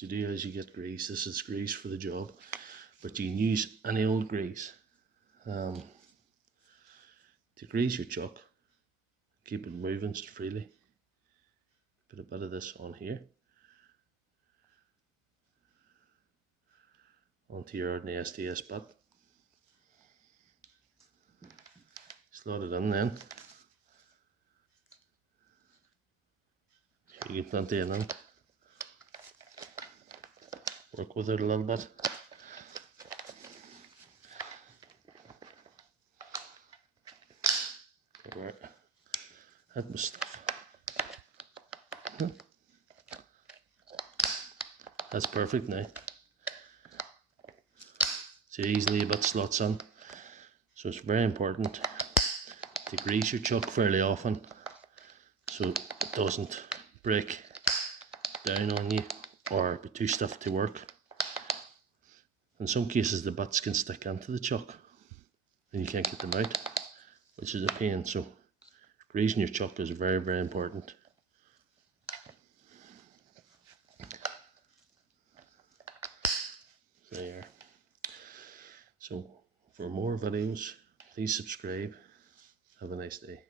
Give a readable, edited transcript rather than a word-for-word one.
you do is you get grease. This is grease for the job, but you can use any old grease to grease your chuck. Keep it moving freely. Put a bit of this on here, onto your SDS bit. Slot it in then. You get plenty in. Work with it a little bit. Right. That was stuff. That's perfect now. So easily a bit slots in. So it's very important to grease your chuck fairly often so it doesn't break down on you or be too stiff to work. In some cases the bits can stick into the chuck and you can't get them out, which is a pain. So greasing your chuck is very, very important. There. So for more videos, please subscribe. Have a nice day.